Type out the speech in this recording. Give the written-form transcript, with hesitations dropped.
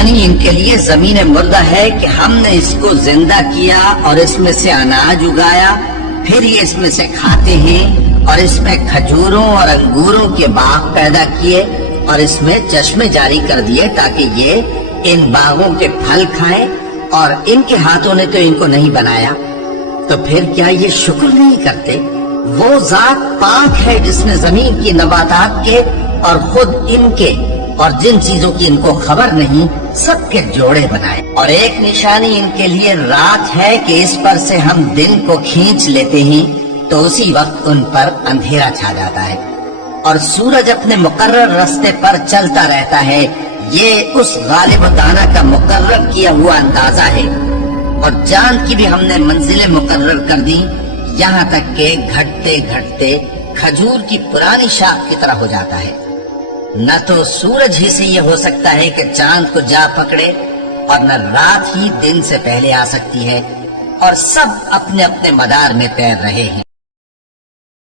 یعنی ان کے لیے زمین مردہ ہے کہ ہم نے اس کو زندہ کیا اور اس میں سے اناج اگایا، پھر یہ اس میں سے کھاتے ہیں، اور اس میں کھجوروں اور انگوروں کے باغ پیدا کیے اور اس میں چشمے جاری کر دیے تاکہ یہ ان باغوں کے پھل کھائیں، اور ان کے ہاتھوں نے تو ان کو نہیں بنایا، تو پھر کیا یہ شکر نہیں کرتے؟ وہ ذات پاک ہے جس نے زمین کی نباتات کے اور خود ان کے اور جن چیزوں کی ان کو خبر نہیں سب کے جوڑے بنائے. اور ایک نشانی ان کے لیے رات ہے کہ اس پر سے ہم دن کو کھینچ لیتے ہیں تو اسی وقت ان پر اندھیرا چھا جاتا ہے، اور سورج اپنے مقرر راستے پر چلتا رہتا ہے. یہ اس غالب دانا کا مقرر کیا ہوا اندازہ ہے. اور چاند کی بھی ہم نے منزلیں مقرر کر دی، یہاں تک کہ گھٹتے گھٹتے کھجور کی پرانی شاخ کی طرح ہو جاتا ہے. نہ تو سورج ہی سے یہ ہو سکتا ہے کہ چاند کو جا پکڑے، اور نہ رات ہی دن سے پہلے آ سکتی ہے، اور سب اپنے اپنے مدار میں تیر رہے ہیں.